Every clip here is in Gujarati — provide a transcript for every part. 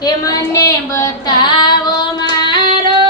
કે મને બતાવો મારો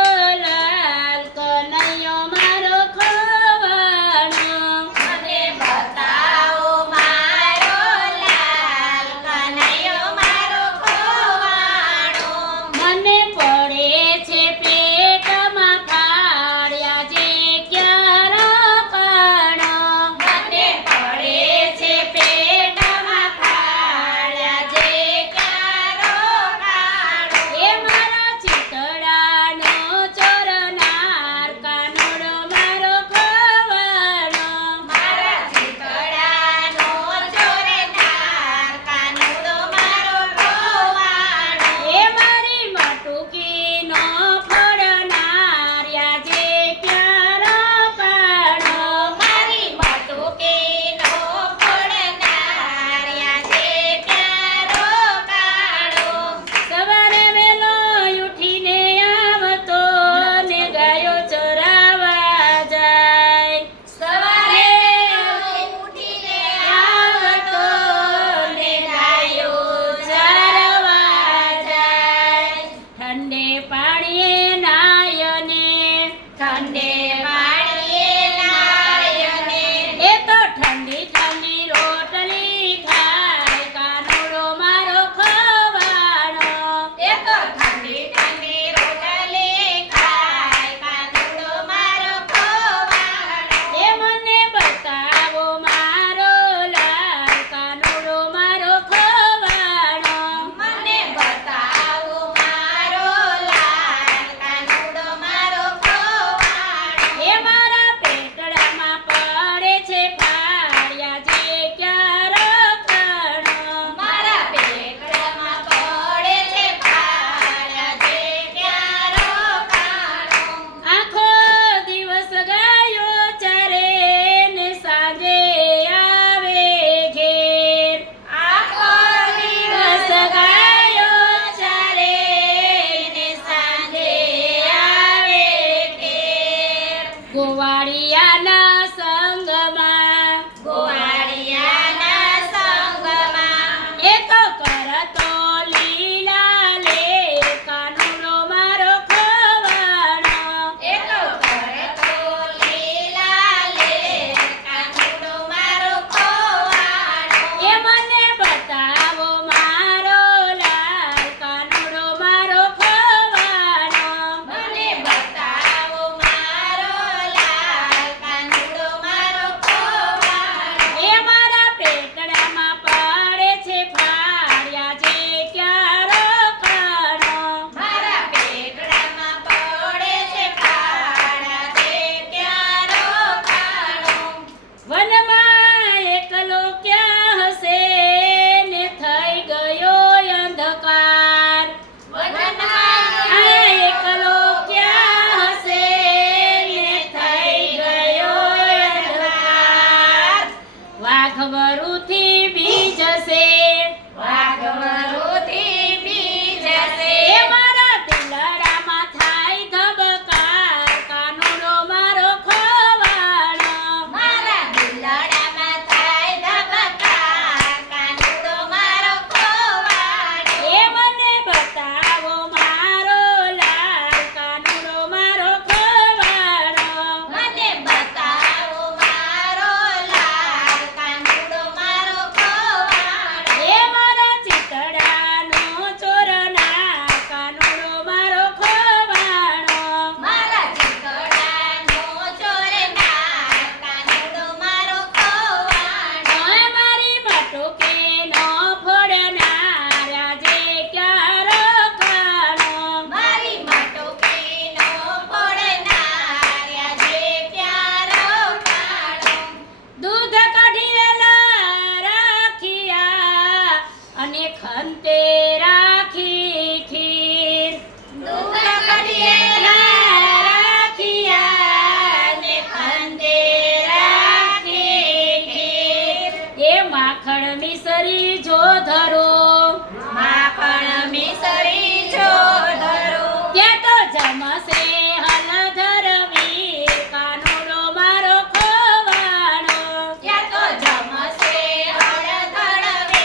લાલ કનૈયો મારો ખોવાણો. મને બતાવો મારો લાલ કનૈયો મારો ખોવાણો. મને પડે છે પેટમાં ફાળ્યા જે ક્યાં રોકાણો. મને પડે છે પેટમાં ફાળ્યા જે ક્યાં રોકાણો. એ મારા ચિતડાનો ચોરનાર કાનુડો મારો ખોવાણો. મારા ચિતડાનો ચોરનાર કાનુડો મારો ખોવાણો. એ મારી માટુકીનો ફોડનાર યા જે ક્યાં રોકાણો. મારી માટુકીનો ફોડનાર યાદે ક્યાં રોકાણો. સવારે વહેલો ઉઠીને આવતો ને ગાયો ચરાવવા જાય. સવારે ઉઠીને આવતો ને ગાયો ચરવા જાય. ઠંડે પાણીએ નાયને ઠંડે પાણીએ નાયને એ તો ઠંડી ઠંડી રોટલી ખાય કાનુડો મારો ખોવાણો. એ તો ઠંડી ઠંડી રોટલી ખાય કાનુડો મારો ખોવાણો. એ મને બતાવો મારો લાલ કાનુડો મારો ખોવાણો. મને બતાવો મારો લાલ કાનુડો મારો ખોવાણો. એ મારા પેટડામાં પડે છે ફાળ્યા જે ક્યાં રોકાણો. મારા પેટમાં પડે છે ફાળ્યા જે ક્યાં રોકાણો. આખો દિવસ ગાયો ચરે ને સાંજે આવે ઘેર. આખો દિવસ ગાયો ચરે ને સાંજે આવે ઘેર. ગોવાળિયાના સંગમાં ગોવાળિયાના સંગમાં એ તો કરતો લીલા લે કાનુડો મારો ખોવાણો. એ તો કરતો લીલા લે કાનુડો મારો ખોવાણો. એ મને બતાવો મારો લાલ કાનુડો મારો ખોવાણો. મને બતાવો મારો લાલ કાનુડો મારો ખોવાણો. એ મારા પેટડામાં પડે છે ફાળ્યા જે ક્યાં રોકાણો. મારા પેટડામાં પડે છે ફાળ્યા જે ક્યાં રોકાણો. વનમાં એકલો ક્યાં હશે ને થઈ ગયો અંધકાર. વનમાં એકલો ક્યાં હશે ને થઈ ગયો અંધકાર. વાઘ વરુથી બી જશે વાઘવરુથી બી જશે. એ મારા દિલડામાં થાય ધબકાર કાનુડો મારો ખોવાણો. મારા દિલડામાં થાય ધબકાર કાનુડો મારો ખોવાણો. એ મને બતાવો મારો લાલ કાનુડો મારો ખોવાણો. મને બતાવો મારો લાલ કાનુડો મારો ખોવાણો. એ મારા ચિતડાનો ચોરનાર કાનુડો મારો ખોવાણો. મારા ચિતડાનો ચોરનાર કાનુડો મારો ખોવાણો. ઓય મારી માટુકીનો ફોડનાર આજે ક્યાં રોકાણો. મારી માટુકીનો ફોડનાર આજે ક્યાં રોકાણો. દૂધ કાઢીએલા રાખિયા અને ખંતે રાખી ખીર. દૂધ કાઢીએલા રાખિયા ને ખંડે રાખી ખીર. એ માખણ મિસરી જો ધરો માખણ મિસરી જો ધરો. ત્યાં તો જમશે હલધર વીર કાનુડો મારો ખોવાણો. ત્યાં તો જમશે હળધળ વે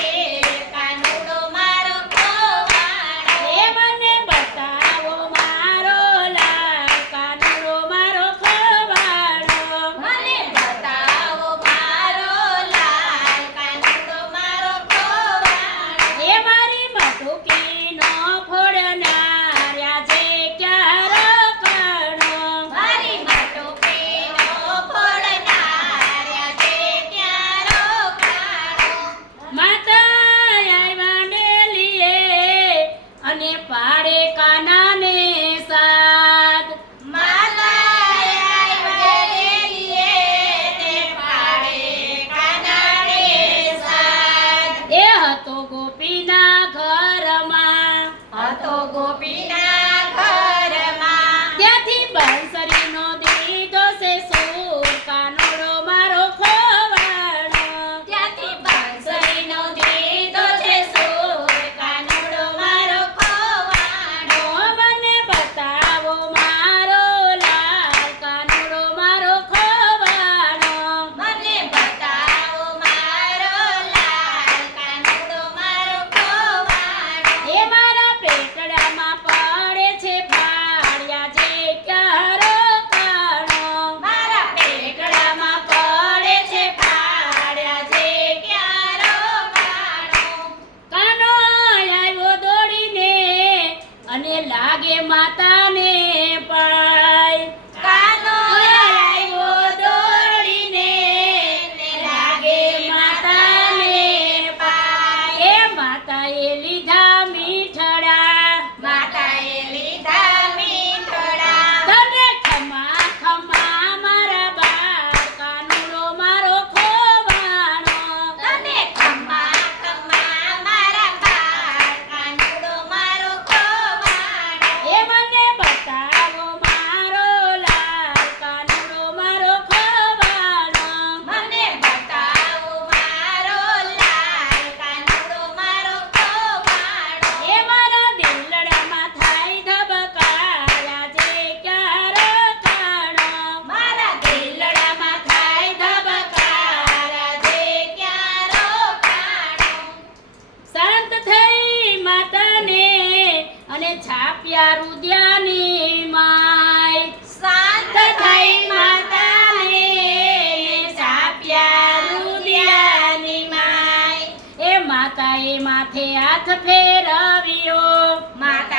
કવિઓ માં